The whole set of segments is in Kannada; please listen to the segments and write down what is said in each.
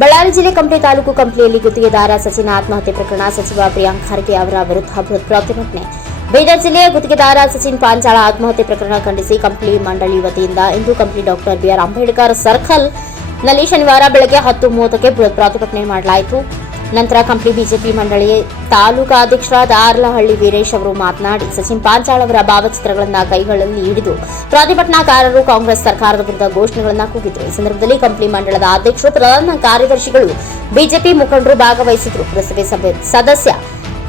ಬಳ್ಳಾರಿ ಜಿಲ್ಲೆ ಕಂಪ್ಲಿ ತಾಲೂಕು ಕಂಪ್ಲಿಯಲ್ಲಿ ಗುತ್ತಿಗೆದಾರ ಸಚಿನ್ ಆತ್ಮಹತ್ಯೆ ಪ್ರಕರಣ ಸಚಿವ ಪ್ರಿಯಾಂಕ್ ಖರ್ಗೆ ಅವರ ವಿರುದ್ಧ ಬೃಹತ್ ಪ್ರತಿಭಟನೆ. ಬೀದರ್ ಜಿಲ್ಲೆಯ ಗುತ್ತಿಗೆದಾರ ಸಚಿನ್ ಪಾಂಚಾಳ ಆತ್ಮಹತ್ಯೆ ಪ್ರಕರಣ ಖಂಡಿಸಿ ಕಂಪ್ಲಿ ಮಂಡಳಿ ವತಿಯಿಂದ ಇಂದು Kampli doctor B R Ambedkar ಸರ್ಕಲ್ನಲ್ಲಿ ಶನಿವಾರ ಬೆಳಗ್ಗೆ ಹತ್ತು ಮೂವತ್ತಕ್ಕೆ ಬೃಹತ್ ಪ್ರತಿಭಟನೆ ಮಾಡಲಾಯಿತು. ನಂತರ ಕಂಪ್ಲಿ ಬಿಜೆಪಿ ಮಂಡಳಿ ತಾಲೂಕಾ ಅಧ್ಯಕ್ಷರಾದ ಆರ್ಲಹಳ್ಳಿ ವೀರೇಶ್ ಅವರು ಮಾತನಾಡಿ, ಸಚಿನ್ ಪಾಂಚಾಳ್ ಅವರ ಭಾವಚಿತ್ರಗಳನ್ನು ಕೈಗಳಲ್ಲಿ ಹಿಡಿದು ಪ್ರತಿಭಟನಾಕಾರರು ಕಾಂಗ್ರೆಸ್ ಸರ್ಕಾರದ ವಿರುದ್ಧ ಘೋಷಣೆಗಳನ್ನು ಕೂಗಿದರು. ಈ ಸಂದರ್ಭದಲ್ಲಿ ಕಂಪ್ಲಿ ಮಂಡಳದ ಅಧ್ಯಕ್ಷರು, ಪ್ರಧಾನ ಕಾರ್ಯದರ್ಶಿಗಳು, ಬಿಜೆಪಿ ಮುಖಂಡರು ಭಾಗವಹಿಸಿದ್ರು. ಪುರಸಭೆ ಸಭೆ ಸದಸ್ಯ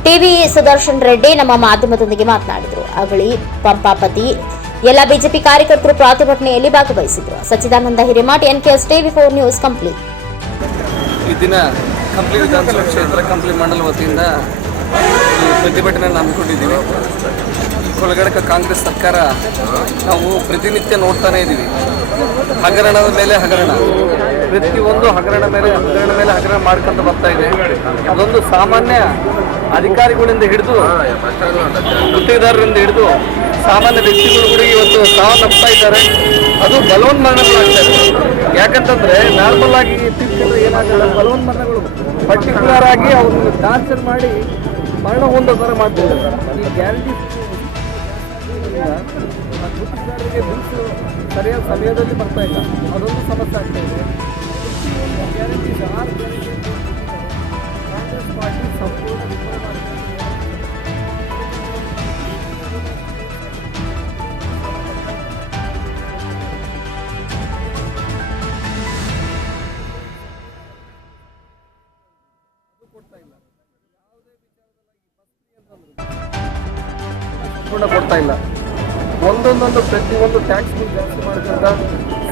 ಟಿವಿ ಸುದರ್ಶನ್ ರೆಡ್ಡಿ ನಮ್ಮ ಮಾಧ್ಯಮದೊಂದಿಗೆ ಮಾತನಾಡಿದರು. ಅಗಳಿ ಪಂಪಾಪತಿ ಎಲ್ಲ ಬಿಜೆಪಿ ಕಾರ್ಯಕರ್ತರು ಪ್ರತಿಭಟನೆಯಲ್ಲಿ ಭಾಗವಹಿಸಿದ್ರು. Sachchidananda Hiremath NKS TV four news ದಿನ ಕಂಪ್ಲಿ ವಿಧಾನಸಭಾ ಕ್ಷೇತ್ರ, ಕಂಪ್ಲಿ ಮಂಡಲ ವತಿಯಿಂದ ಈ ಪ್ರತಿಭಟನೆಯನ್ನು ಹಮ್ಮಿಕೊಂಡಿದ್ದೀವಿ. ಕೊಳಗಡಕ ಕಾಂಗ್ರೆಸ್ ಸರ್ಕಾರ, ನಾವು ಪ್ರತಿನಿತ್ಯ ನೋಡ್ತಾನೆ ಇದ್ದೀವಿ ಹಗರಣದ ಮೇಲೆ ಹಗರಣ. ಪ್ರತಿಯೊಂದು ಹಗರಣ ಮೇಲೆ ಹಗರಣ ಮೇಲೆ ಹಗರಣ ಮಾಡ್ಕೊಂಡು ಬರ್ತಾ ಇದೆ. ಅದೊಂದು ಸಾಮಾನ್ಯ ಅಧಿಕಾರಿಗಳಿಂದ ಹಿಡಿದು, ಗುತ್ತಿಗೆದಾರರಿಂದ ಹಿಡಿದು ಸಾಮಾನ್ಯ ವ್ಯಕ್ತಿಗಳು ಕೂಡ ಇವತ್ತು ಸಾವನ್ನಪ್ತಾ ಇದ್ದಾರೆ. ಅದು ಬಲವನ್ ಮರಣಗಳಾಗ್ತಾ ಇದೆ. ಯಾಕಂತಂದ್ರೆ ನಾರ್ಮಲ್ ಆಗಿ ತಿಳ್ಕೊಂಡ್ರೆ ಏನಾಗಲ್ಲ ಬಲವನ್ ಮರಣಗಳು ಪರ್ಟಿಕ್ಯುಲರ್ ಆಗಿ ಅವ್ರನ್ನ ಟಾರ್ಚರ್ ಮಾಡಿ ಮರಣ ಹೊಂದೋ ಥರ ಮಾಡ್ತಿದ್ದಾರೆ. ಈ ಗ್ಯಾರಂಟಿ ಗುತ್ತಿಗೆದಾರರಿಗೆ ಬಿಲ್ಸ್ ಸರಿಯಾದ ಸಮಯದಲ್ಲಿ ಬರ್ತಾ ಇಲ್ಲ. ಅದೊಂದು ಸಮಸ್ಯೆ ಆಗ್ತಾ ಇದೆ. ಗ್ಯಾರಂಟಿ ಆರು ಗ್ಯಾರಂಟಿ ಕಾಂಗ್ರೆಸ್ ಪಾರ್ಟಿ ಸಂಪೂರ್ಣ ವಿಫಲ ಕೊಡ್ತಾ ಇಲ್ಲ. ಒಂದೊಂದೊಂದು ಪ್ರತಿಯೊಂದು ಟ್ಯಾಕ್ಸ್ ಜಾಸ್ತಿ ಮಾಡ್ಕೊಂಡ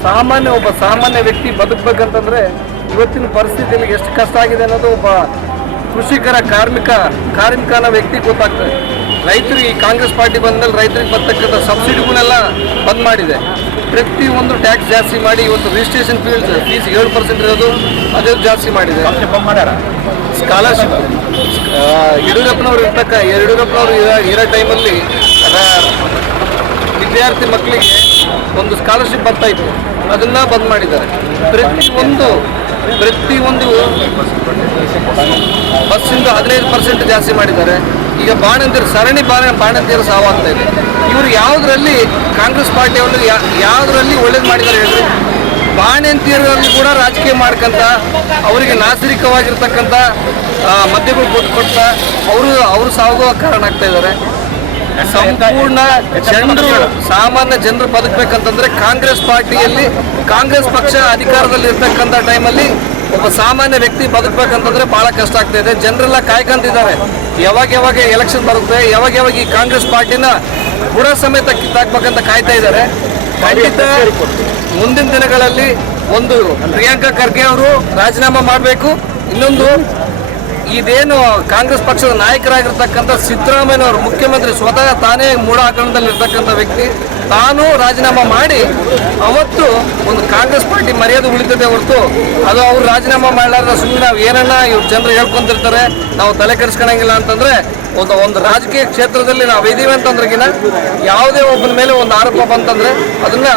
ಸಾಮಾನ್ಯ ಒಬ್ಬ ಸಾಮಾನ್ಯ ವ್ಯಕ್ತಿ ಬದುಕಬೇಕಂತಂದ್ರೆ ಇವತ್ತಿನ ಪರಿಸ್ಥಿತಿಯಲ್ಲಿ ಎಷ್ಟು ಕಷ್ಟ ಆಗಿದೆ ಅನ್ನೋದು ಒಬ್ಬ ಕೃಷಿಕರ ಕಾರ್ಮಿಕ ಕಾರ್ಮಿಕನ ವ್ಯಕ್ತಿ ಗೊತ್ತಾಗ್ತದೆ. ರೈತರಿಗೆ ಈ ಕಾಂಗ್ರೆಸ್ ಪಾರ್ಟಿ ಬಂದ್ಮೇಲೆ ರೈತರಿಗೆ ಬರ್ತಕ್ಕಂಥ ಸಬ್ಸಿಡಿಗಳೆಲ್ಲ ಬಂದ್ ಮಾಡಿದೆ. ಪ್ರತಿಯೊಂದು ಟ್ಯಾಕ್ಸ್ ಜಾಸ್ತಿ ಮಾಡಿ ಇವತ್ತು ರಿಜಿಸ್ಟ್ರೇಷನ್ ಫೀಸ್ ಫೀಸ್ ಏಳು ಪರ್ಸೆಂಟ್ ಇರೋದು ಅದೇ ಜಾಸ್ತಿ ಮಾಡಿದೆ. ಸ್ಕಾಲರ್ಶಿಪ್ ಯಡಿಯೂರಪ್ಪನವ್ರು ಇರ್ತಕ್ಕ ಯಡಿಯೂರಪ್ಪನವ್ರು ಇರೋ- ಇರೋ ಟೈಮಲ್ಲಿ ವಿದ್ಯಾರ್ಥಿ ಮಕ್ಕಳಿಗೆ ಒಂದು ಸ್ಕಾಲರ್ಶಿಪ್ ಬರ್ತಾ ಇತ್ತು ಅದನ್ನ ಬಂದ್ ಮಾಡಿದ್ದಾರೆ. ಪ್ರತಿ ಪ್ರತಿಯೊಂದು ಪ್ರತಿಯೊಂದು ಬಸ್ಸಿಂದ ಹದಿನೈದು ಪರ್ಸೆಂಟ್ ಜಾಸ್ತಿ ಮಾಡಿದ್ದಾರೆ. ಈಗ ಬಾಣಂತಿಯರು, ಸರಣಿ ಬಾಣ, ಬಾಣಂತಿಯರು ಸಾವಾಗ್ತಾ ಇದೆ. ಇವರು ಯಾವುದರಲ್ಲಿ ಕಾಂಗ್ರೆಸ್ ಪಾರ್ಟಿಯವರು ಯಾವುದರಲ್ಲಿ ಒಳ್ಳೇದು ಮಾಡಿದ್ದಾರೆ ಹೇಳ್ರಿ? ಬಾಣಂತಿಯರಲ್ಲಿ ಕೂಡ ರಾಜಕೀಯ ಮಾಡ್ಕಂತ, ಅವರಿಗೆ ನಾಸರಿಕವಾಗಿರ್ತಕ್ಕಂಥ ಮದ್ಯಗಳು ಕೊಟ್ಟು ಕೊಡ್ತಾ ಅವರು ಅವರು ಸಾಗುವ ಕಾರಣ ಆಗ್ತಾ ಇದ್ದಾರೆ. ಸಂಪೂರ್ಣ ಜನರು, ಸಾಮಾನ್ಯ ಜನರು ಬದುಕಬೇಕಂತಂದ್ರೆ ಕಾಂಗ್ರೆಸ್ ಪಾರ್ಟಿಯಲ್ಲಿ ಕಾಂಗ್ರೆಸ್ ಪಕ್ಷ ಅಧಿಕಾರದಲ್ಲಿ ಇರ್ತಕ್ಕಂಥ ಟೈಮಲ್ಲಿ ಒಬ್ಬ ಸಾಮಾನ್ಯ ವ್ಯಕ್ತಿ ಬದುಕಬೇಕಂತಂದ್ರೆ ಬಹಳ ಕಷ್ಟ ಆಗ್ತಾ ಇದೆ. ಜನರೆಲ್ಲ ಕಾಯ್ಕೊಂತಿದ್ದಾರೆ. ಯಾವಾಗ ಯಾವಾಗ ಎಲೆಕ್ಷನ್ ಬರುತ್ತೆ, ಯಾವಾಗ ಯಾವಾಗ ಈ ಕಾಂಗ್ರೆಸ್ ಪಾರ್ಟಿನ ಬುಡ ಸಮೇತ ಕಿತ್ತಾಕ್ಬೇಕಂತ ಕಾಯ್ತಾ ಇದ್ದಾರೆ. ಖಂಡಿತ ಮುಂದಿನ ದಿನಗಳಲ್ಲಿ ಒಂದು ಪ್ರಿಯಾಂಕಾ ಖರ್ಗೆ ಅವರು ರಾಜೀನಾಮೆ ಮಾಡಬೇಕು. ಇನ್ನೊಂದು ಇದೇನು ಕಾಂಗ್ರೆಸ್ ಪಕ್ಷದ ನಾಯಕರಾಗಿರ್ತಕ್ಕಂಥ ಸಿದ್ದರಾಮಯ್ಯನವರು ಮುಖ್ಯಮಂತ್ರಿ ಸ್ವತಃ ತಾನೇ ಮೂಢ ಆಕ್ರಮಣದಲ್ಲಿ ಇರ್ತಕ್ಕಂಥ ವ್ಯಕ್ತಿ. ತಾನು ರಾಜೀನಾಮೆ ಮಾಡಿ ಅವತ್ತು ಒಂದು ಕಾಂಗ್ರೆಸ್ ಪಾರ್ಟಿ ಮರ್ಯಾದೆ ಉಳಿತದೆ ಹೊರತು ಅದು ಅವ್ರು ರಾಜೀನಾಮೆ ಮಾಡಲಾರ್ದ ಸುಮ್ಮನೆ ನಾವು ಏನನ್ನ ಇವ್ರು ಜನರು ಹೇಳ್ಕೊಂತಿರ್ತಾರೆ, ನಾವು ತಲೆ ಕೆಡಿಸ್ಕೊಳಂಗಿಲ್ಲ ಅಂತಂದ್ರೆ ಒಂದು ಒಂದು ರಾಜಕೀಯ ಕ್ಷೇತ್ರದಲ್ಲಿ ನಾವು ಇದೀವಿ ಅಂತಂದ್ರಗಿನ ಯಾವುದೇ ಒಬ್ಬನ ಮೇಲೆ ಒಂದು ಆರೋಪ ಬಂತಂದ್ರೆ ಅದನ್ನ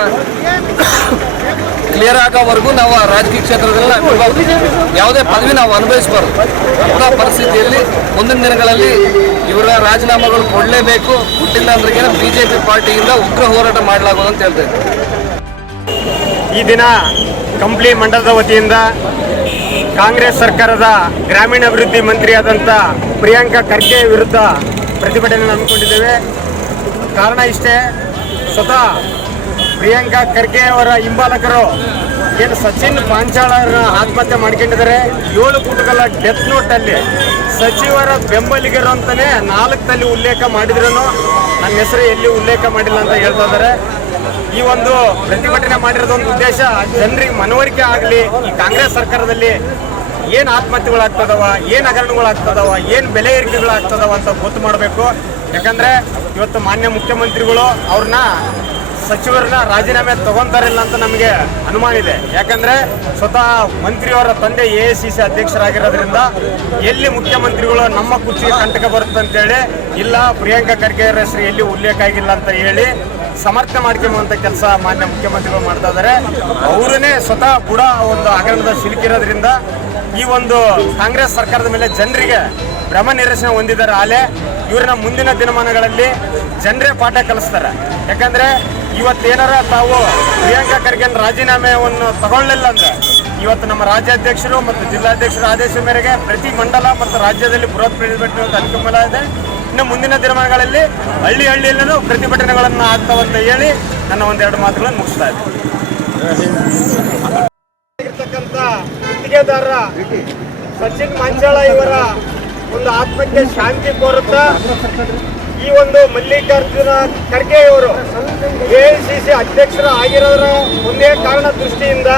ಕ್ಲಿಯರ್ ಆಗೋವರೆಗೂ ನಾವು ಆ ರಾಜಕೀಯ ಕ್ಷೇತ್ರದಲ್ಲಿ. ಯಾವುದೇ ಪದವಿ ನಾವು ಅನುಭವಿಸಬಾರ್ದು. ಅಂಥ ಪರಿಸ್ಥಿತಿಯಲ್ಲಿ ಮುಂದಿನ ದಿನಗಳಲ್ಲಿ ಇವರ ರಾಜೀನಾಮೆಗಳು ಕೊಡಲೇಬೇಕು. ಕೊಟ್ಟಿಲ್ಲ ಅಂದ್ರೆ ಬಿಜೆಪಿ ಪಾರ್ಟಿಯಿಂದ ಉಗ್ರ ಹೋರಾಟ ಮಾಡಲಾಗೋದು ಅಂತ ಹೇಳ್ತೇವೆ ಈ ದಿನ ಕಂಪ್ಲಿ ಮಂಡಲದ ವತಿಯಿಂದ ಕಾಂಗ್ರೆಸ್ ಸರ್ಕಾರದ ಗ್ರಾಮೀಣಾಭಿವೃದ್ಧಿ ಮಂತ್ರಿಯಾದಂಥ ಪ್ರಿಯಾಂಕಾ ಖರ್ಗೆ ವಿರುದ್ಧ ಪ್ರತಿಭಟನೆ ಹಮ್ಮಿಕೊಂಡಿದ್ದೇವೆ ಕಾರಣ ಇಷ್ಟೇ, ಸ್ವತಃ ಪ್ರಿಯಾಂಕಾ ಖರ್ಗೆ ಅವರ ಹಿಂಬಾಲಕರು. ಏನು ಸಚಿನ್ ಪಾಂಚಾಳರನ್ನ ಆತ್ಮಹತ್ಯೆ ಮಾಡ್ಕೊಂಡಿದ್ದಾರೆ. ಏಳು ಪುಟಗಳ ಡೆತ್ ನೋಟಲ್ಲಿ ಸಚಿವರ ಬೆಂಬಲಿಗರು ಅಂತಾನೆ ನಾಲ್ಕಲ್ಲಿ ಉಲ್ಲೇಖ ಮಾಡಿದ್ರು ನನ್ನ ಹೆಸರು ಎಲ್ಲಿ ಉಲ್ಲೇಖ ಮಾಡಿಲ್ಲ ಅಂತ ಹೇಳ್ತಾ ಇದ್ದಾರೆ. ಈ ಒಂದು ಪ್ರತಿಭಟನೆ ಮಾಡಿರೋದು ಒಂದು ಉದ್ದೇಶ, ಜನರಿಗೆ ಮನವರಿಕೆ ಆಗಲಿ ಈ ಕಾಂಗ್ರೆಸ್ ಸರ್ಕಾರದಲ್ಲಿ ಏನು ಆತ್ಮಹತ್ಯೆಗಳಾಗ್ತದವ, ಏನು ಹಗರಣಗಳಾಗ್ತದವ, ಏನು ಬೆಲೆ ಏರಿಕೆಗಳಾಗ್ತದವ ಅಂತ ಗೊತ್ತು ಮಾಡಬೇಕು. ಯಾಕಂದ್ರೆ ಇವತ್ತು ಮಾನ್ಯ ಮುಖ್ಯಮಂತ್ರಿಗಳು ಅವ್ರನ್ನ ಸಚಿವರನ್ನ ರಾಜೀನಾಮೆ ತಗೊಂತಾರಿಲ್ಲ ಅಂತ ನಮಗೆ ಅನುಮಾನ ಇದೆ. ಯಾಕಂದ್ರೆ ಸ್ವತಃ ಮಂತ್ರಿಯವರ ತಂದೆ ಎ ಸಿ ಸಿ ಅಧ್ಯಕ್ಷರಾಗಿರೋದ್ರಿಂದ ಎಲ್ಲಿ ಮುಖ್ಯಮಂತ್ರಿಗಳು ನಮ್ಮ ಕುರ್ಚಿಗೆ ಕಂಟಕ ಬರುತ್ತೆ ಅಂತೇಳಿ ಇಲ್ಲ ಪ್ರಿಯಾಂಕಾ ಖರ್ಗೆ ಅವರ ಹೆಸರು ಎಲ್ಲಿ ಉಲ್ಲೇಖ ಆಗಿಲ್ಲ ಅಂತ ಹೇಳಿ ಸಮರ್ಥನೆ ಮಾಡ್ಕೊಂಬಂತ ಕೆಲಸ ಮಾನ್ಯ ಮುಖ್ಯಮಂತ್ರಿಗಳು ಮಾಡ್ತಾ ಇದ್ದಾರೆ. ಅವರನ್ನೇ ಸ್ವತಃ ಕೂಡ ಒಂದು ಹಗರಣದ ಸಿಲುಕಿರೋದ್ರಿಂದ ಈ ಒಂದು ಕಾಂಗ್ರೆಸ್ ಸರ್ಕಾರದ ಮೇಲೆ ಜನರಿಗೆ ಭ್ರಮ ನಿರಸನ ಹೊಂದಿದ್ದಾರೆ. ಆಲೆ ಇವ್ರನ್ನ ಮುಂದಿನ ದಿನಮಾನಗಳಲ್ಲಿ ಜನರೇ ಪಾಠ ಕಲಿಸ್ತಾರೆ. ಯಾಕಂದ್ರೆ ಇವತ್ತೇನಾರ ತಾವು ಪ್ರಿಯಾಂಕಾ ಖರ್ಗೆನ್ ರಾಜೀನಾಮೆಯನ್ನು ತಗೊಳ್ಳಲಿಲ್ಲ ಅಂದ್ರೆ ಇವತ್ತು ನಮ್ಮ ರಾಜ್ಯಾಧ್ಯಕ್ಷರು ಮತ್ತು ಜಿಲ್ಲಾಧ್ಯಕ್ಷರ ಆದೇಶ ಮೇರೆಗೆ ಪ್ರತಿ ಮಂಡಲ ಮತ್ತು ರಾಜ್ಯದಲ್ಲಿ ಬೃಹತ್ ಪ್ರತಿಭಟನೆ ಅನುಕೂಲ ಇದೆ. ಇನ್ನು ಮುಂದಿನ ದಿನಮಾನಗಳಲ್ಲಿ ಹಳ್ಳಿ ಹಳ್ಳಿಯಲ್ಲೂ ಪ್ರತಿಭಟನೆಗಳನ್ನು ಆಗ್ತಾವಂತ ಹೇಳಿ ನನ್ನ ಒಂದೆರಡು ಮಾತುಗಳನ್ನು ಮುಗಿಸ್ತಾ ಇರ್ತಕ್ಕಂಥ ಗುತ್ತಿಗೆದಾರರ ಸಚಿನ್ ಮಂಜಳ ಇವರ ಒಂದು ಆತ್ಮಕ್ಕೆ ಶಾಂತಿ ಕೋರುತ್ತಾ ಈ ಒಂದು ಮಲ್ಲಿಕಾರ್ಜುನ ಖರ್ಗೆ ಇವರು ಎಐಸಿಸಿ ಅಧ್ಯಕ್ಷರ ಆಗಿರೋದ್ರ ಒಂದೇ ಕಾರಣ ದೃಷ್ಟಿಯಿಂದ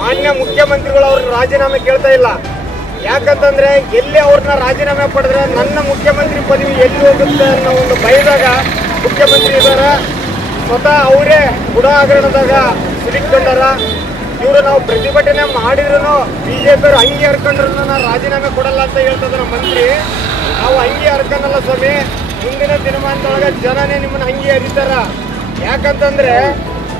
ಮಾನ್ಯ ಮುಖ್ಯಮಂತ್ರಿಗಳು ಅವ್ರ ರಾಜೀನಾಮೆ ಕೇಳ್ತಾ ಇಲ್ಲ. ಯಾಕಂತಂದ್ರೆ ಎಲ್ಲಿ ಅವ್ರನ್ನ ರಾಜೀನಾಮೆ ಪಡೆದ್ರೆ ನನ್ನ ಮುಖ್ಯಮಂತ್ರಿ ಪದವಿ ಎಲ್ಲಿ ಹೋಗುತ್ತೆ ಅನ್ನೋ ಒಂದು ಭಯದಾಗ ಮುಖ್ಯಮಂತ್ರಿ ಇದಾರ. ಸ್ವತಃ ಅವರೇ ಬುಡ ಹಗರಣದಾಗ ಸಿಲುಕೊಂಡಾರ ಇವರು ನಾವು ಪ್ರತಿಭಟನೆ ಮಾಡಿದ್ರು ಬಿಜೆಪಿ ಅವರು ಅಂಗಿ ಹರ್ಕೊಂಡ್ರು ನಾನು ರಾಜೀನಾಮೆ ಕೊಡಲ್ಲ ಅಂತ ಹೇಳ್ತದ ಮಂತ್ರಿ. ನಾವು ಅಂಗಿ ಹರ್ಕೊಂಡಲ್ಲ ಸ್ವಾಮಿ. ಮುಂದಿನ ದಿನಮಾನದೊಳಗೆ ಜನನೇ ನಿಮ್ಮನ್ನ ಹಂಗೆ ಹರಿತಾರ ಯಾಕಂತಂದ್ರೆ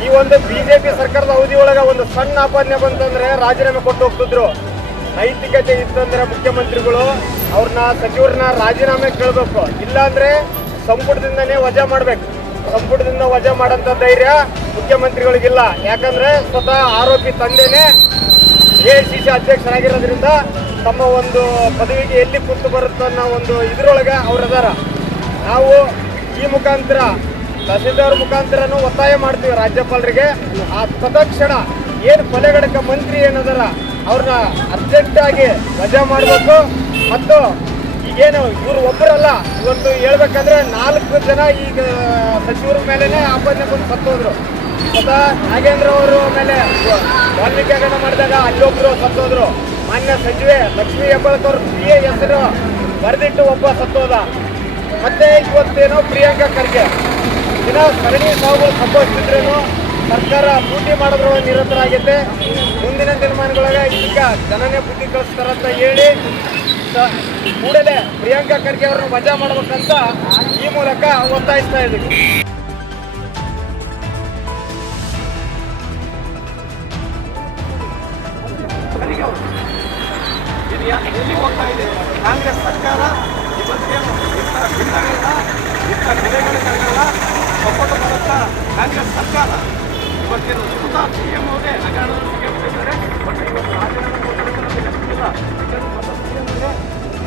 ಈ ಒಂದು ಬಿಜೆಪಿ ಸರ್ಕಾರದ ಅವಧಿ ಒಳಗೆ ಒಂದು ಸಣ್ಣ ಆಪಾದನೆ ಬಂತಂದ್ರೆ ರಾಜೀನಾಮೆ ಕೊಟ್ಟು ಹೋಗ್ತಿದ್ರು. ನೈತಿಕತೆ ಇತ್ತಂದ್ರೆ ಮುಖ್ಯಮಂತ್ರಿಗಳು ಅವ್ರನ್ನ ಸಚಿವರನ್ನ ರಾಜೀನಾಮೆ ಕೇಳಬೇಕು. ಇಲ್ಲಾಂದ್ರೆ ಸಂಪುಟದಿಂದನೇ ವಜಾ ಮಾಡ್ಬೇಕು. ಸಂಪುಟದಿಂದ ವಜಾ ಮಾಡಂತ ಧೈರ್ಯ ಮುಖ್ಯಮಂತ್ರಿಗಳಿಗಿಲ್ಲ. ಯಾಕಂದ್ರೆ ಸ್ವತಃ ಆರೋಪಿ ತಂದೆನೇ ಸಿ ಅಧ್ಯಕ್ಷರಾಗಿರೋದ್ರಿಂದ ತಮ್ಮ ಒಂದು ಪದವಿಗೆ ಎಲ್ಲಿ ಕುಂತು ಬರುತ್ತೆ ಅನ್ನೋ ಒಂದು ಇದ್ರೊಳಗೆ ಅವ್ರದಾರ. ನಾವು ಈ ಮುಖಾಂತರ ತಹಸೀಲ್ದಾರ್ ಮುಖಾಂತರನೂ ಒತ್ತಾಯ ಮಾಡ್ತೀವಿ ರಾಜ್ಯಪಾಲರಿಗೆ. ಆ ತದಕ್ಷಣ ಏನು ಕೊಲೆಗಡಕ ಮಂತ್ರಿ ಏನದಲ್ಲ ಅವ್ರನ್ನ ಅರ್ಜೆಂಟ್ ಆಗಿ ವಜಾ ಮಾಡಬೇಕು. ಮತ್ತು ಈಗೇನು ಇವರು ಒಬ್ಬರಲ್ಲ ಇವತ್ತು ಹೇಳ್ಬೇಕಂದ್ರೆ ನಾಲ್ಕು ಜನ ಈಗ ಸಚಿವರ ಮೇಲೆನೆ ಆಪಾದನೆ ಬಂದು ಸತ್ತೋದ್ರು. ಮತ್ತ ನಾಗೇಂದ್ರ ಅವರು ಮೇಲೆ ವಾಲ್ಮೀಕಿ ಹಗರಣ ಮಾಡಿದಾಗ ಅಲ್ಲೊಬ್ರು ಸತ್ತೋದ್ರು. ಮಾನ್ಯ ಸಚಿವೆ ಲಕ್ಷ್ಮೀ ಹೆಬ್ಬಾಳ್ಕರ್ ಸಿ ಎ ಹೆಸರು ಬರೆದಿಟ್ಟು ಒಬ್ಬ ಸತ್ತೋದ. ಮತ್ತೆ ಇವತ್ತೇನೋ ಪ್ರಿಯಾಂಕಾ ಖರ್ಗೆ. ದಿನ ಸರಣಿ ಸಾವುಗಳು ಸಂಭವಿಸ್ತಿದ್ರೇನು ಸರ್ಕಾರ ಲೂಟಿ ನಿರಂತರ ನಿರತರಾಗೈತೆ ಮುಂದಿನ ದಿನಮಾನಗಳಾಗ ಇದಕ್ಕೆ ಜನನೇ ಬುದ್ಧಿ ಕಳಿಸ್ತಾರಂತ ಹೇಳಿ ಕೂಡಲೇ ಪ್ರಿಯಾಂಕಾ ಖರ್ಗೆ ಅವ್ರನ್ನ ವಜಾ ಮಾಡ್ಬೇಕಂತ ಈ ಮೂಲಕ ಒತ್ತಾಯಿಸ್ತಾ ಇದ್ದೀವಿ ಕಾಂಗ್ರೆಸ್ ಸರ್ಕಾರ ಇಂಥ ಬೆಲೆಗಳು ಬೆಲೆಗಳಿಗೆಲ್ಲ ಸಪೋರ್ಟ್ ಮಾಡುತ್ತಾ ಕಾಂಗ್ರೆಸ್ ಸರ್ಕಾರ ಇವತ್ತಿನ ಸ್ವತಃ ಸಿ ಎಂ ಅವರೇ ಹಗರಣದ ಬಗ್ಗೆ ಬಟ್ ಇವತ್ತು ರಾಜೀನಾಮೆ